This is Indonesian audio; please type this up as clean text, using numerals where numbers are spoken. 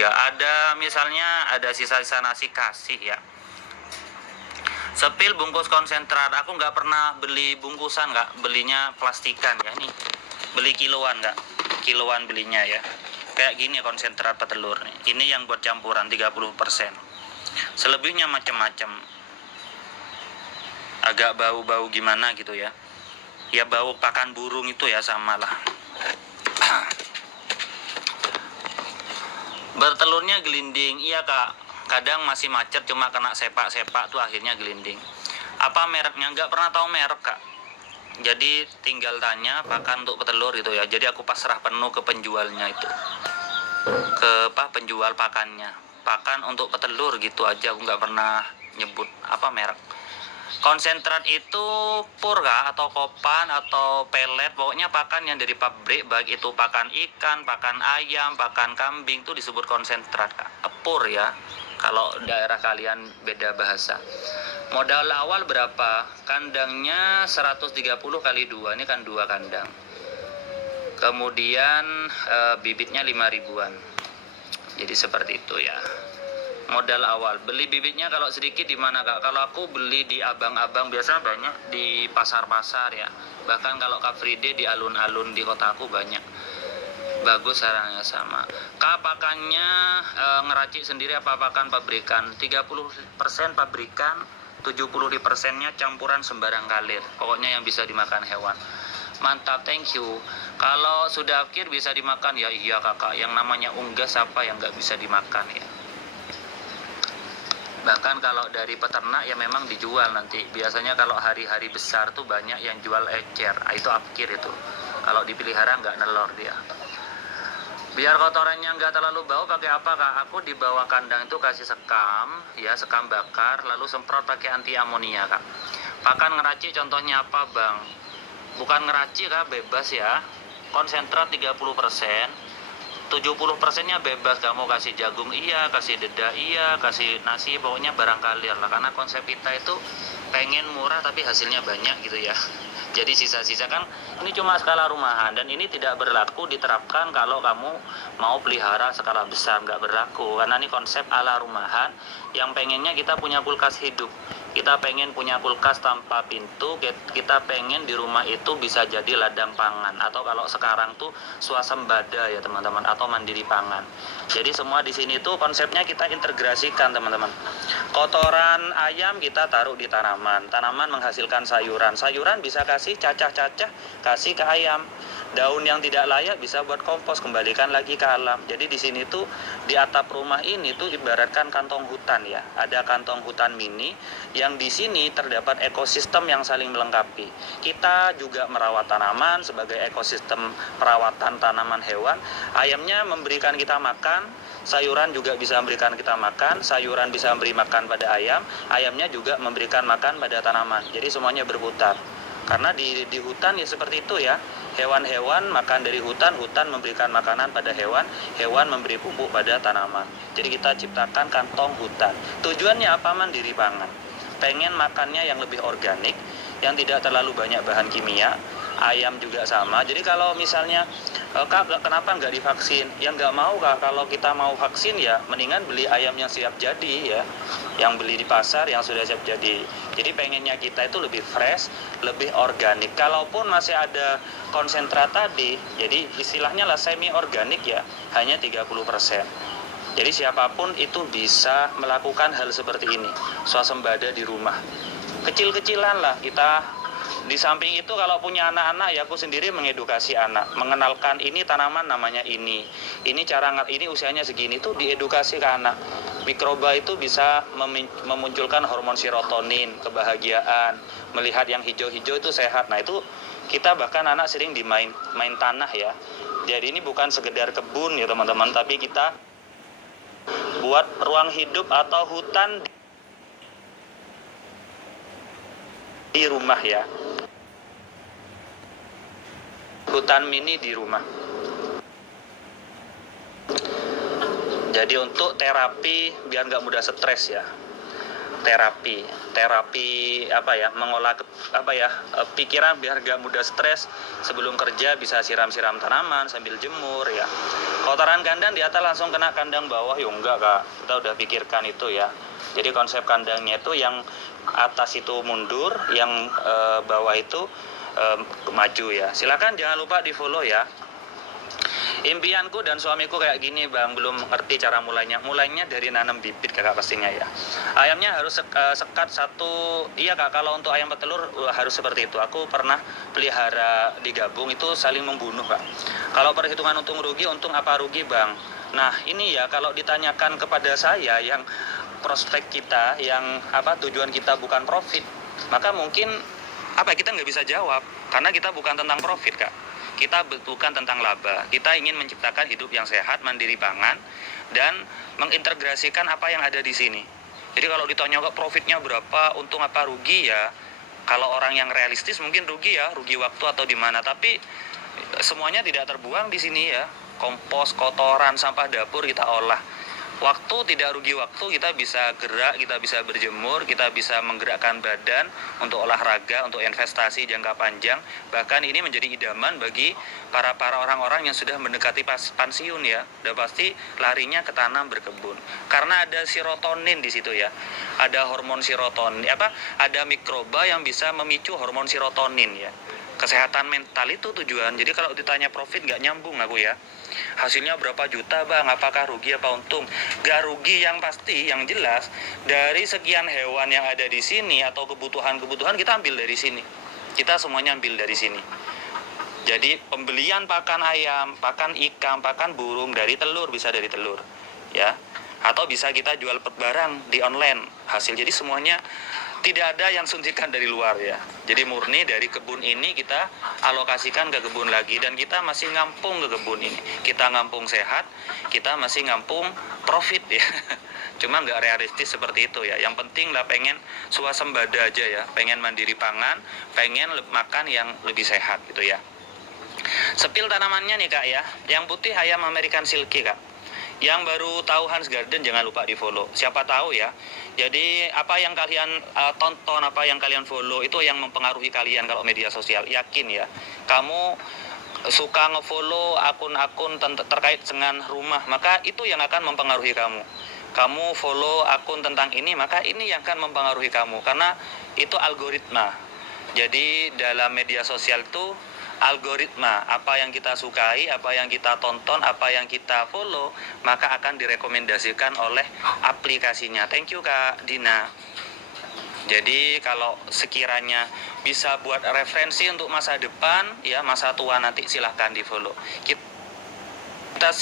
3. Ada misalnya ada sisa-sisa nasi kasih ya. Sepil bungkus konsentrat, aku nggak pernah beli bungkusan, nggak, belinya plastikan ya. Nih beli kiloan, nggak, kiloan belinya ya. Kayak gini konsentrat petelur nih. Ini yang buat campuran 30%. Selebihnya macam-macam. Agak bau-bau gimana gitu ya. Ya bau pakan burung itu ya, sama lah. Bertelurnya gelinding, iya kak. Kadang masih macet, cuma kena sepak-sepak tuh akhirnya gelinding. Apa mereknya? Nggak pernah tahu merek kak. Jadi tinggal tanya pakan untuk petelur gitu ya. Jadi aku pasrah penuh ke penjualnya itu, ke penjual pakannya. Pakan untuk petelur gitu aja, aku nggak pernah nyebut apa merek. Konsentrat itu pur kah, atau kopan, atau pelet, pokoknya pakan yang dari pabrik, baik itu pakan ikan, pakan ayam, pakan kambing, itu disebut konsentrat kak. Pur ya, kalau daerah kalian beda bahasa. Modal awal berapa? Kandangnya 130 kali 2, ini kan 2 kandang. Kemudian bibitnya 5 ribuan. Jadi seperti itu ya. Modal awal. Beli bibitnya kalau sedikit di mana kak? Kalau aku beli di abang-abang, biasa banyak di pasar-pasar ya. Bahkan kalau Kak Fride di alun-alun di kota aku banyak. Bagus sarangnya sama. Kak pakannya ngeracik sendiri apa pakan pabrikan? 30% pabrikan, 70%-nya campuran sembarang kalir. Pokoknya yang bisa dimakan hewan. Mantap, thank you. Kalau sudah akhir bisa dimakan ya, iya kakak. Yang namanya unggas apa yang nggak bisa dimakan ya. Bahkan kalau dari peternak ya memang dijual nanti. Biasanya kalau hari-hari besar tuh banyak yang jual ecer. Itu akhir itu. Kalau dipelihara nggak nelor dia. Biar kotorannya nggak terlalu bau, pakai apa kak? Aku di bawah kandang itu kasih sekam, ya sekam bakar, lalu semprot pakai anti amonia kak. Pakan ngeracik contohnya apa bang? Bukan ngeracik kak, bebas ya. Konsentrat 30%. 70%-nya bebas, kamu kasih jagung iya, kasih dedak iya, kasih nasi, pokoknya barang kalir lah. Karena konsep kita itu pengen murah tapi hasilnya banyak gitu ya. Jadi sisa-sisa kan ini cuma skala rumahan, dan ini tidak berlaku diterapkan kalau kamu mau pelihara skala besar, nggak berlaku. Karena ini konsep ala rumahan yang pengennya kita punya kulkas hidup. Kita pengen punya kulkas tanpa pintu, kita pengen di rumah itu bisa jadi ladang pangan, atau kalau sekarang tuh swasembada ya teman-teman, atau mandiri pangan. Jadi semua di sini tuh konsepnya kita integrasikan teman-teman. Kotoran ayam kita taruh di tanaman, tanaman menghasilkan sayuran, sayuran bisa kasih cacah-cacah, kasih ke ayam. Daun yang tidak layak bisa buat kompos, kembalikan lagi ke alam. Jadi di sini tuh di atap rumah ini tuh ibaratkan kantong hutan ya. Ada kantong hutan mini yang di sini terdapat ekosistem yang saling melengkapi. Kita juga merawat tanaman sebagai ekosistem perawatan tanaman hewan. Ayamnya memberikan kita makan, sayuran juga bisa memberikan kita makan, sayuran bisa memberi makan pada ayam, ayamnya juga memberikan makan pada tanaman. Jadi semuanya berputar. Karena di hutan ya seperti itu ya. Hewan-hewan makan dari hutan, hutan memberikan makanan pada hewan, hewan memberi pupuk pada tanaman. Jadi kita ciptakan kantong hutan. Tujuannya apa? Mandiri pangan. Pengen makannya yang lebih organik, yang tidak terlalu banyak bahan kimia. Ayam juga sama. Jadi kalau misalnya kak kenapa nggak divaksin? Ya nggak mau kak. Kalau kita mau vaksin ya mendingan beli ayam yang siap jadi ya, yang beli di pasar yang sudah siap jadi. Jadi pengennya kita itu lebih fresh, lebih organik. Kalaupun masih ada konsentrat tadi, jadi istilahnya lah semi organik ya, hanya 30%. Jadi siapapun itu bisa melakukan hal seperti ini, swasembada di rumah. Kecil-kecilan lah kita. Di samping itu kalau punya anak-anak ya aku sendiri mengedukasi anak, mengenalkan ini tanaman namanya ini cara ini usianya segini tuh diedukasi ke anak. Mikroba itu bisa memunculkan hormon serotonin, kebahagiaan, melihat yang hijau-hijau itu sehat. Nah itu kita bahkan anak sering main tanah ya. Jadi ini bukan sekedar kebun ya teman-teman, tapi kita buat ruang hidup atau hutan di rumah ya. Hutan mini di rumah. Jadi untuk terapi biar nggak mudah stres ya. terapi apa ya, mengolah pikiran biar gak mudah stres. Sebelum kerja bisa siram-siram tanaman sambil jemur ya. Kotoran kandang di atas langsung kena kandang bawah, ya enggak Kak, kita udah pikirkan itu ya. Jadi konsep kandangnya itu yang atas itu mundur, yang bawah itu maju ya. Silakan jangan lupa di follow ya. Impianku dan suamiku kayak gini Bang, belum ngerti cara mulainya. Mulainya dari nanam bibit Kakak pastinya ya. Ayamnya harus sekat satu, iya Kak, kalau untuk ayam petelur harus seperti itu. Aku pernah pelihara di Gabung, itu saling membunuh Kak. Kalau perhitungan untung rugi, untung apa rugi Bang? Nah ini ya, kalau ditanyakan kepada saya yang prospek kita, yang tujuan kita bukan profit, maka mungkin kita nggak bisa jawab, karena kita bukan tentang profit Kak. Kita bukan tentang laba. Kita ingin menciptakan hidup yang sehat, mandiri pangan, dan mengintegrasikan apa yang ada di sini. Jadi kalau ditanya kok profitnya berapa, untung apa rugi ya, kalau orang yang realistis mungkin rugi ya, rugi waktu atau di mana. Tapi semuanya tidak terbuang di sini ya. Kompos, kotoran, sampah dapur kita olah. Waktu tidak rugi waktu, kita bisa gerak, kita bisa berjemur, kita bisa menggerakkan badan untuk olahraga, untuk investasi jangka panjang. Bahkan ini menjadi idaman bagi para orang-orang yang sudah mendekati pensiun ya. Udah pasti larinya ke tanam berkebun. Karena ada serotonin di situ ya. Ada hormon serotonin, ada mikroba yang bisa memicu hormon serotonin ya. Kesehatan mental itu tujuan. Jadi kalau ditanya profit nggak nyambung aku ya. Hasilnya berapa juta Bang, apakah rugi apa untung? Gak rugi yang pasti, yang jelas dari sekian hewan yang ada di sini atau kebutuhan kita ambil dari sini. Kita semuanya ambil dari sini. Jadi pembelian pakan ayam, pakan ikan, pakan burung dari telur, bisa dari telur ya. Atau bisa kita jual barang di online hasil. Jadi semuanya tidak ada yang suntikan dari luar ya. Jadi murni dari kebun ini kita alokasikan ke kebun lagi, dan kita masih ngampung ke kebun ini. Kita ngampung sehat, kita masih ngampung profit ya. Cuma nggak realistis seperti itu ya. Yang penting lah pengen swasembada aja ya, pengen mandiri pangan, pengen makan yang lebih sehat gitu ya. Sepil tanamannya nih Kak ya. Yang putih ayam American Silky Kak. Yang baru tahu Hans Garden jangan lupa di follow. Siapa tahu ya. Jadi apa yang kalian tonton, apa yang kalian follow, itu yang mempengaruhi kalian kalau media sosial. Yakin ya. Kamu suka ngefollow akun-akun terkait dengan rumah, maka itu yang akan mempengaruhi kamu. Kamu follow akun tentang ini, maka ini yang akan mempengaruhi kamu. Karena itu algoritma. Jadi dalam media sosial itu algoritma, apa yang kita sukai, apa yang kita tonton, apa yang kita follow, maka akan direkomendasikan oleh aplikasinya. Thank you Kak Dina. Jadi kalau sekiranya bisa buat referensi untuk masa depan ya, masa tua nanti silahkan di follow. Kita